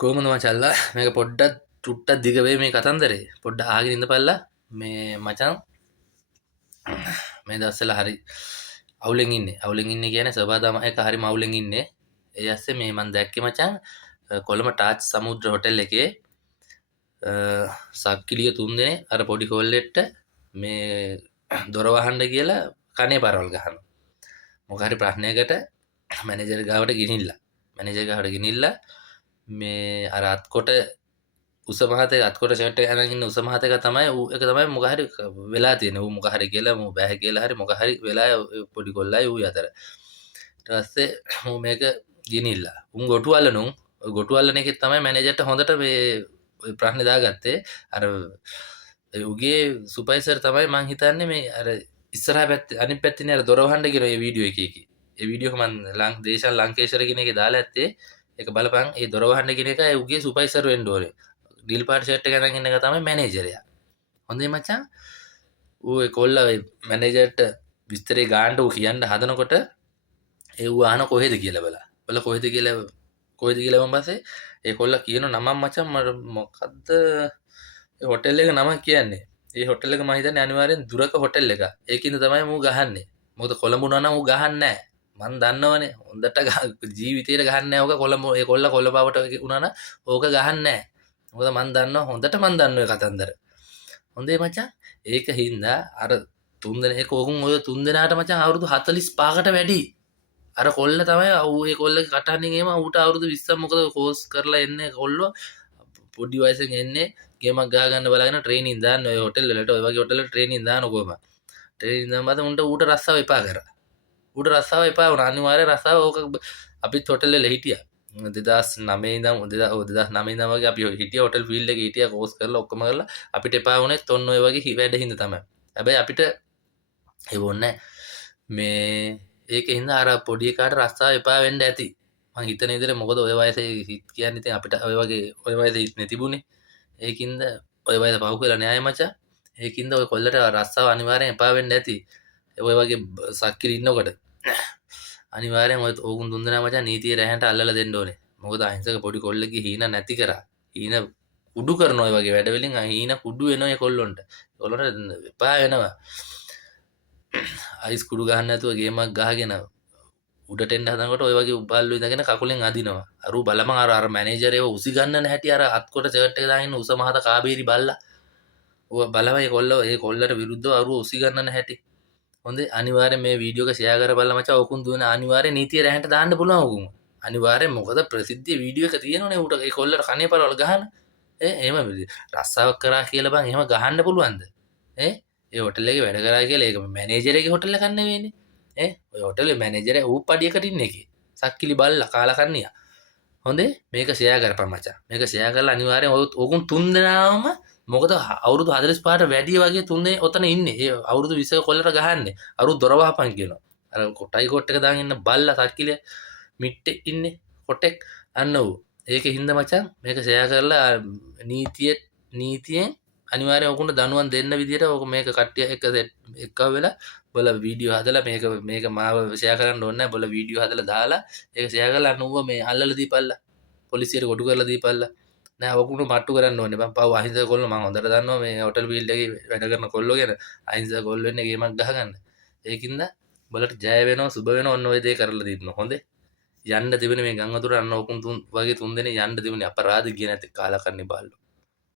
කොහොමද මචල්ලා මේක පොඩ්ඩක් චුට්ටක් දිග වෙයි මේ කතන්දරේ. පොඩ්ඩක් අහගෙන ඉඳපල්ලා. මේ මචං මේ දවස්වල හරි අවුලෙන් ඉන්නේ. අවුලෙන් ඉන්නේ කියන්නේ සබාදාම එක හරිම අවුලෙන් ඉන්නේ. ඒ ඇස්සේ මේ මන් දැක්කේ මචං කොළඹ ටාච් සමුද්‍ර හොටෙල් එකේ සක්කිලිය 3 දෙනේ අර පොඩි කොල්ලෙට්ට මේ දොර වහන්න කියලා කනේ පරවල් ගහනවා. මොකක් හරි ප්‍රශ්නයකට මැනේජර් ගාවට ගෙනිහිල්ලා මේ අර අත්කොට උස මහතේ අත්කොට ෂර්ට් එක අරන් ඉන්න උස මහතේක තමයි ඌ එක තමයි මොකක් හරි වෙලා තියෙන්නේ. ඌ මොකක් හරි කියලා මූ බෑ කියලා හරි මොකක් හරි වෙලා පොඩි කොල්ලයි ඌ අතර. ඊට පස්සේ මූ මේක ගෙනිහිල්ලා. උන් ගොටු අල්ලනුන් ගොටු අල්ලන එකේ තමයි මැනේජර්ට හොඳට මේ ඔය ප්‍රශ්නේ දාගත්තේ. අර උගේ සුපර්වයිසර් තමයි මං හිතන්නේ මේ අර ඉස්සරහා පැත්තේ අනිත් පැත්තේ අර දොර වහන්න කියන ඒ වීඩියෝ එකේ. ඒ වීඩියෝ එක මං දේශල් ලංකේශ්වර කියන එකේ දාලා ඇත්තේ. ඒක බලපන් ඒ දොර වහන්න කියන එක උගේ සුපර්වයිසර් වෙන්න ඕනේ. ඩීල් පාට ෂර්ට් එක අරන් ඉන්න එක තමයි මැනේජරයා. හොඳේ මචං. ඌ ඒ කොල්ල මැනේජර්ට විස්තරේ ගාන්න ඌ කියන්න හදනකොට ඒ ඌ අහන කොහෙද කියලා බල කොහෙද කියලා මම පස්සේ ඒ කොල්ල කියන නම මචං මට මොකද්ද ඒ හොටෙල් එක නම කියන්නේ. ඒ හොටෙල් එක මම හිතන්නේ අනිවාර්යෙන් දුරක හොටෙල් එක. ඒකින්ද තමයි මූ ගහන්නේ. මොකද කොළඹ උනා නම් ඌ ගහන්නේ නැහැ. මන් දන්නවනේ. හොඳට ජීවිතේට ගහන්නේ නැහැ. ඕක කොළඹ ඒ කොල්ල කොළඹවට උනා නම් ඕක ගහන්නේ නැහැ. මොකද මන් දන්නවා හොඳට මන් දන්නවා ඒ කතන්දර. හොඳේ මචං. ඒක හින්දා අර 3 දෙනා ඒක ඕකුන් ඔය 3 දෙනාට මචං අවුරුදු 45කට වැඩි. අර කොල්ල තමයි ඌ ඒ කොල්ලගේ කටහඬින් එම ඌට අවුරුදු 20ක් මොකද කෝස් කරලා එන්නේ කොල්ලෝ පොඩි වයසෙන් එන්නේ ගේමක් ගහ ගන්න බලාගෙන ට්‍රේනින් දාන්න ඔය හොටෙල් වලට ඔය වගේ හොටෙල් වල ට්‍රේනින් දාන කොහම ට්‍රේනින් දාන මත උන්ට ඌට රස්සාව එපා කරා ඌට රස්සාව එපා වුණා අනිවාර්ය රස්සාව ඕක අපිත් හොටෙල් වල හිටියා 2009 ඉඳන් 2009 ඉඳන් වගේ අපි හිටියා හොටෙල් ෆීල්ඩ් එකේ හිටියා කෝස් කරලා ඔක්කොම කරලා අපිට එපා වුණේ ඔන්න ඔය වගේ වැඩ හින්දා තමයි හැබැයි අපිට ඒ වොන්නේ මේ ඒක හින්දා අර පොඩි එකාට රස්සාව එපා වෙන්න ඇති මං හිතන විදිහට මොකද ඔය වයසේ හිත කියන්නේ ඉතින් අපිට ඔය වගේ ඔය වයසේ හිත නැතිබුනේ ඒකින්ද ඔය වයස පහු කියලා න්යාය මචං ඒකින්ද ඔය කොල්ලට රස්සාව අනිවාර්යෙන් එපා වෙන්න ඇති ඔය වගේ සක්කිරි ඉන්නකොට අනිවාර්යෙන් ඔය ඕගුන් තුන් දෙනා මචං නීතිය රැහැන්ට අල්ලලා දෙන්න ඕනේ මොකද අහිංසක පොඩි කොල්ලෙක්ගේ හීන නැති කරා හීන කුඩු කරන ඔය වගේ වැඩ වලින් හීන කුඩු වෙනවා ඒ කොල්ලොන්ට එපා වෙනවා අයිස් කුඩු ගහන්න නැතුව ගේමක් ගහගෙන උඩට එන්න හදනකොට ඔය වගේ උබල්ලු ඉඳගෙන කකුලෙන් අදිනවා. අර බලමන් අර මැනේජර් ඒව උසි ගන්නන හැටි අර අත්කොට ෂර්ට් එක දාගෙන උස මහත කාබේරි බල්ලා. ඔය බලවයි ඒ කොල්ලට විරුද්ධව අර උසි ගන්නන හැටි. හොඳේ අනිවාර්යෙන් මේ වීඩියෝ එක ෂෙයා කරපළා මචං. ඔකුන් දුවන අනිවාර්යෙන් නීතිය රැහැන්ට දාන්න පුළුවන් ඔකුන්. අනිවාර්යෙන් මොකද ප්‍රසිද්ධිය වීඩියෝ එක තියෙනවනේ උට ඒ කොල්ලට කනේ පරවල් ගහන. එහෙම රස්සාවක් කරා කියලා බං එහෙම ගහන්න පුළුවන්ද? ඒ හොටෙල් එකේ වැඩ කරා කියලා ඒක මැනේජර් හොටෙල් එකක් නෙවෙයිනේ. ඔය හොටෙල් මැනේජර් ඌ පඩියකට ඉන්නේ එකේ. සක්කිලි බල්ලා කාලා කන්නියා. හොඳේ මේක ෂෙයා කරපන් මචං. මේක ෂෙයා කරලා අනිවාර්යෙන් ඔකුන් තුන් දෙනාම මොකද අවුරුදු 45ට වැඩි වගේ තුන් දෙනේ ඔතන ඉන්නේ. ඒ අවුරුදු 20ක කොල්ලට ගහන්නේ. අරු දොර වහපන් කියනවා. අර කොටයි කොට් එක දාගෙන ඉන්න බල්ලා සක්කිලිය මිට්ටේ ඉන්නේ. කොටෙක් අන්න ඌ. ඒකේ හින්දා මචං මේක ෂෙයා කරලා නීතියෙන් අනිවාර්යෙන් ඔකුන්ට දනුවන් දෙන්න විදියට ඔක මේක කට්ටිය එකව වෙලා බල වීඩියෝ හදලා මේක මාව ෂෙයා කරන්න ඕනේ නැහැ බල වීඩියෝ හදලා දාලා ඒක ෂෙයා කරලා අනුව මේ අල්ලලා දීපල්ලා පොලිසියට කොටු කරලා දීපල්ලා නෑ ඔකුන්ට මට්ටු කරන්න ඕනේ බං පව් අහිංසක කොල්ලෝ මම හොඳට දන්නවා මේ හොටෙල් ෆීල්ඩ් එකේ වැඩ කරන කොල්ලෝ ගැන අහිංසක කොල්ලෝ වෙන්නේ ගේමක් ගහගන්න ඒකින්ද බලට ජය වෙනවා සුබ වෙනවා ඔන්න ඔය දේ කරලා දින්න හොඳේ යන්න තිබුණේ මේ ගංගතුර අන්න ඔකුන් තුන් වගේ තුන් දෙනේ යන්න තිබුණේ අපරාධ ගියේ නැති කාලා කන්නේ බාල්ලෝ